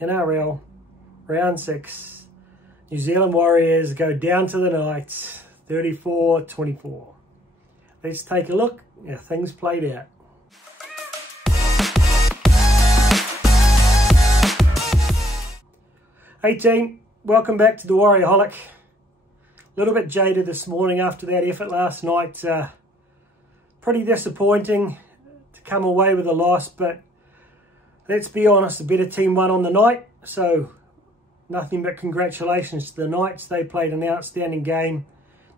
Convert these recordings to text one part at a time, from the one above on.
NRL, round 6. New Zealand Warriors go down to the Knights, 34-24. Let's take a look at how things played out. Hey team, welcome back to the Warriorholic. A little bit jaded this morning after that effort last night. Pretty disappointing to come away with a loss, but let's be honest, the better team won on the night, so nothing but congratulations to the Knights. They played an outstanding game,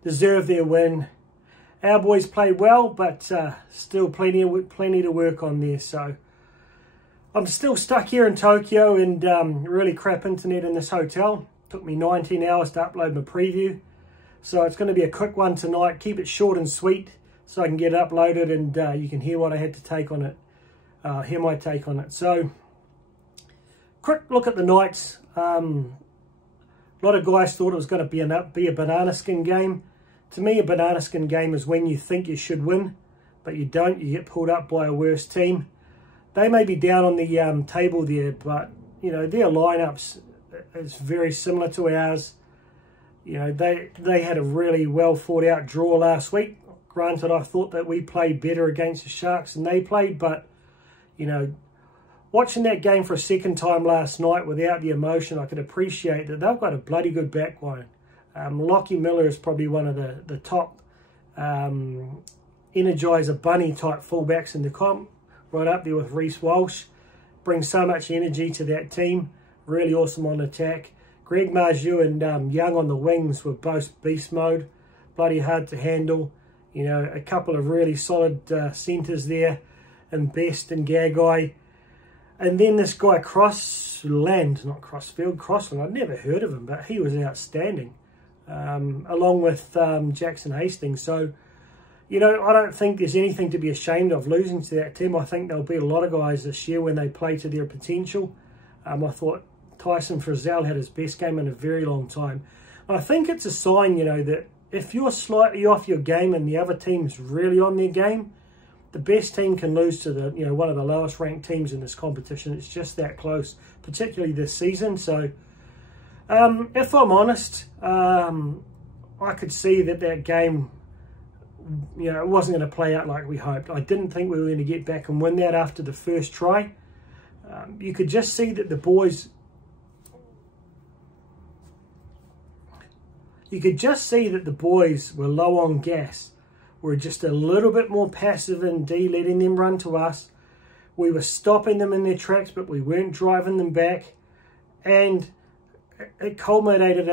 deserved their win. Our boys played well, but still plenty to work on there. So I'm still stuck here in Tokyo and really crap internet in this hotel. Took me 19 hours to upload my preview. So it's going to be a quick one tonight. Keep it short and sweet so I can get it uploaded and you can hear what I had to take on it. Hear my take on it. So, quick look at the Knights. A lot of guys thought it was going to be a banana skin game. To me, a banana skin game is when you think you should win, but you don't. You get pulled up by a worse team. They may be down on the table there, but you know their lineups is very similar to ours. You know they had a really well thought out draw last week. Granted, I thought that we played better against the Sharks than they played, but you know, watching that game for a second time last night without the emotion, I could appreciate that they've got a bloody good backline. Lockie Miller is probably one of the top Energizer Bunny type fullbacks in the comp, right up there with Reece Walsh. Brings so much energy to that team. Really awesome on attack. Greg Marju and Young on the wings were both beast mode. Bloody hard to handle. You know, a couple of really solid centres there. And Best and Gagai. And then this guy Crossland, I'd never heard of him, but he was outstanding. Along with Jackson Hastings. So, you know, I don't think there's anything to be ashamed of losing to that team. I think there'll be a lot of guys this year when they play to their potential. I thought Tyson Frizzell had his best game in a very long time. I think it's a sign, you know, that if you're slightly off your game and the other team's really on their game, the best team can lose to the, you know, one of the lowest ranked teams in this competition. It's just that close, particularly this season. So, if I'm honest, I could see that game, you know, it wasn't going to play out like we hoped. I didn't think we were going to get back and win that after the first try. You could just see that the boys... You could just see that the boys were low on gas. We're just a little bit more passive in D, letting them run to us. We were stopping them in their tracks, but we weren't driving them back. And it culminated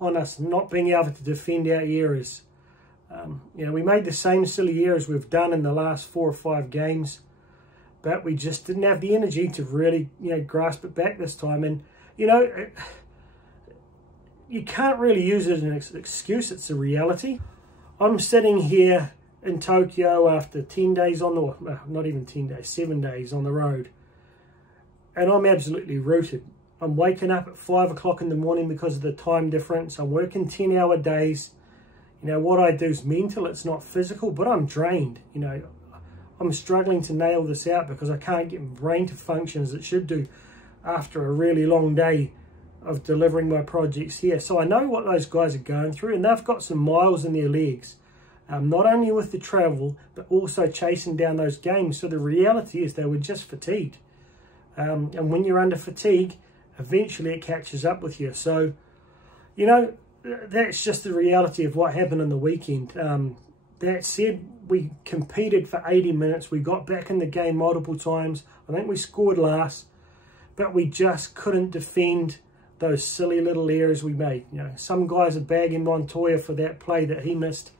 on us not being able to defend our errors. You know, we made the same silly errors we've done in the last 4 or 5 games, but we just didn't have the energy to really, you know, grasp it back this time. And, you know, you can't really use it as an excuse. It's a reality. I'm sitting here in Tokyo after 10 days on the, not even 10 days, 7 days on the road. And I'm absolutely rooted. I'm waking up at 5 o'clock in the morning because of the time difference. I'm working 10-hour days. You know, what I do is mental, it's not physical, but I'm drained. You know, I'm struggling to nail this out because I can't get my brain to function as it should do after a really long day of delivering my projects here. So I know what those guys are going through, and they've got some miles in their legs. Not only with the travel, but also chasing down those games. So the reality is they were just fatigued. And when you're under fatigue, eventually it catches up with you. So, you know, that's just the reality of what happened on the weekend. That said, we competed for 80 minutes. We got back in the game multiple times. I think we scored last, but we just couldn't defend those silly little errors we made. You know, some guys are bagging Montoya for that play that he missed,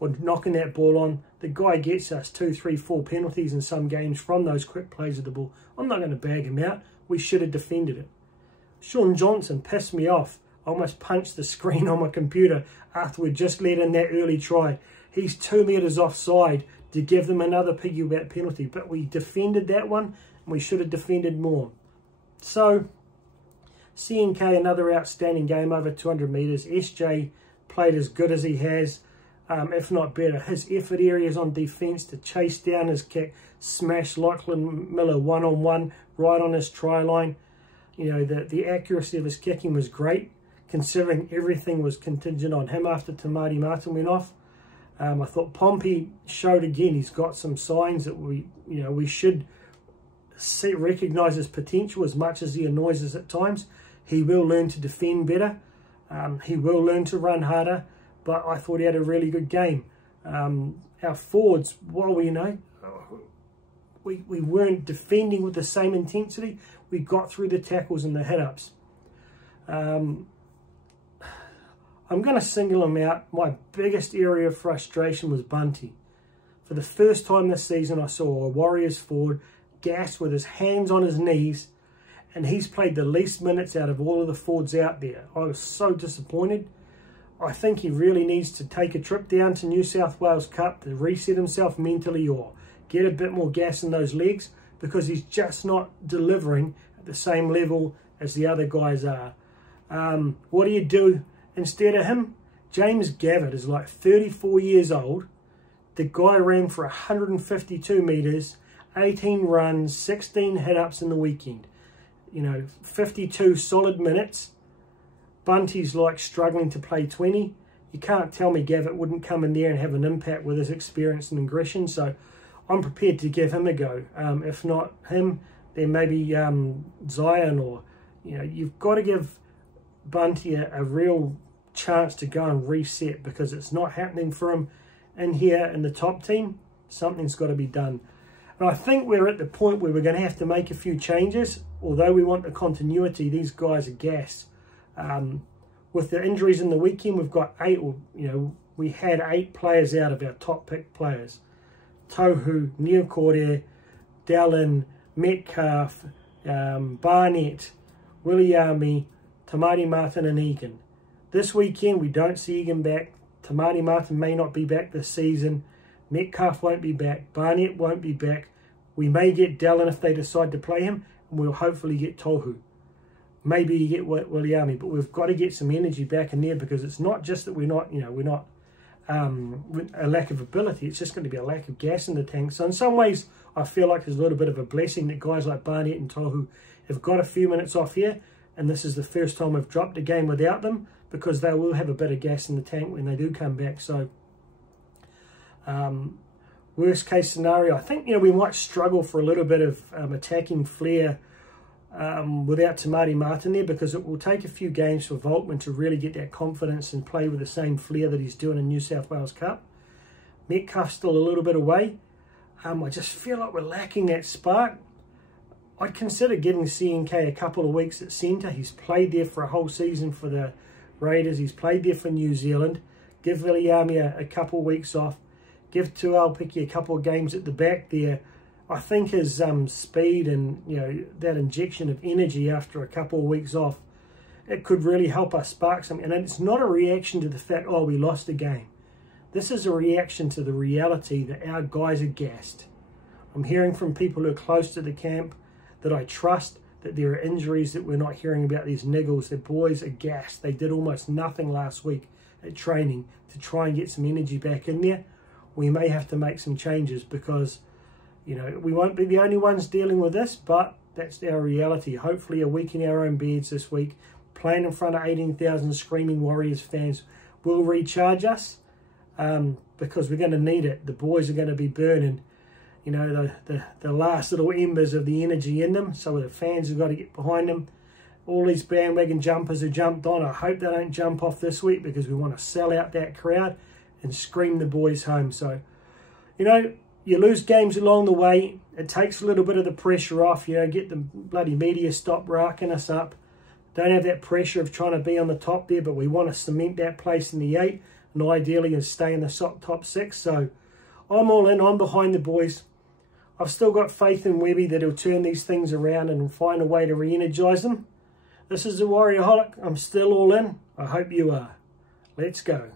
or knocking that ball on. The guy gets us 2, 3, 4 penalties in some games from those quick plays of the ball. I'm not going to bag him out. We should have defended it. Sean Johnson pissed me off. I almost punched the screen on my computer after we just let in that early try. He's 2 metres offside to give them another piggyback penalty, but we defended that one, and we should have defended more. So, CNK, another outstanding game, over 200 metres. SJ played as good as he has, if not better. His effort areas on defence to chase down his kick, smash Lachlan Miller one-on-one right on his try line. You know, the accuracy of his kicking was great, considering everything was contingent on him after Tamati Martin went off. I thought Pompey showed again he's got some signs that we should recognise his potential. As much as he annoys us at times, he will learn to defend better. He will learn to run harder. But I thought he had a really good game. Our forwards, while we weren't defending with the same intensity, we got through the tackles and the hit-ups. I'm going to single him out. My biggest area of frustration was Bunty. For the first time this season, I saw a Warriors forward gassed with his hands on his knees, and he's played the least minutes out of all of the forwards out there. I was so disappointed. I think he really needs to take a trip down to New South Wales Cup to reset himself mentally or get a bit more gas in those legs, because he's just not delivering at the same level as the other guys are. What do you do instead of him? James Gavitt is like 34 years old. The guy ran for 152 metres, 18 runs, 16 hit-ups in the weekend. You know, 52 solid minutes. Bunty's like struggling to play 20. You can't tell me Gavitt wouldn't come in there and have an impact with his experience and aggression. So I'm prepared to give him a go. If not him, then maybe Zion, or, you know, you've got to give Bunty a real chance to go and reset, because it's not happening for him in here in the top team. Something's got to be done. And I think we're at the point where we're going to have to make a few changes. Although we want the continuity, these guys are gas. With the injuries in the weekend, we've got we had 8 players out of our top pick players. Tohu, Neokore, Dallin, Metcalf, Barnett, Williami, Tamati Martin and Egan. This weekend we don't see Egan back. Tamati Martin may not be back this season. Metcalf won't be back. Barnett won't be back. We may get Dallin if they decide to play him, and we'll hopefully get Tohu. Maybe you get Williami, but we've got to get some energy back in there, because it's not just that we're not a lack of ability. It's just going to be a lack of gas in the tank. So in some ways, I feel like there's a little bit of a blessing that guys like Barnett and Tohu have got a few minutes off here, and this is the first time we've dropped a game without them, because they will have a bit of gas in the tank when they do come back. So worst case scenario, I think we might struggle for a little bit of attacking flair without Tamati Martin there, because it will take a few games for Volkman to really get that confidence and play with the same flair that he's doing in New South Wales Cup. Metcalf's still a little bit away. I just feel like we're lacking that spark. I'd consider giving CNK a couple of weeks at centre. He's played there for a whole season for the Raiders. He's played there for New Zealand. Give Williami a couple of weeks off. Give Tuaupiki a couple of games at the back there. I think his speed and that injection of energy after a couple of weeks off, it could really help us spark something. And it's not a reaction to the fact, oh, we lost a game. This is a reaction to the reality that our guys are gassed. I'm hearing from people who are close to the camp that I trust that there are injuries that we're not hearing about, these niggles. The boys are gassed. They did almost nothing last week at training to try and get some energy back in there. We may have to make some changes, because we won't be the only ones dealing with this, but that's our reality. Hopefully a week in our own beds this week, playing in front of 18,000 screaming Warriors fans will recharge us, because we're going to need it. The boys are going to be burning, the last little embers of the energy in them, so the fans have got to get behind them. All these bandwagon jumpers who jumped on, I hope they don't jump off this week, because we want to sell out that crowd and scream the boys home. So, you lose games along the way. It takes a little bit of the pressure off. Get the bloody media stop racking us up. Don't have that pressure of trying to be on the top there, but we want to cement that place in the 8 and ideally stay in the top 6. So I'm all in. I'm behind the boys. I've still got faith in Webby that he'll turn these things around and find a way to re-energise them. This is the Warriorholic. I'm still all in. I hope you are. Let's go.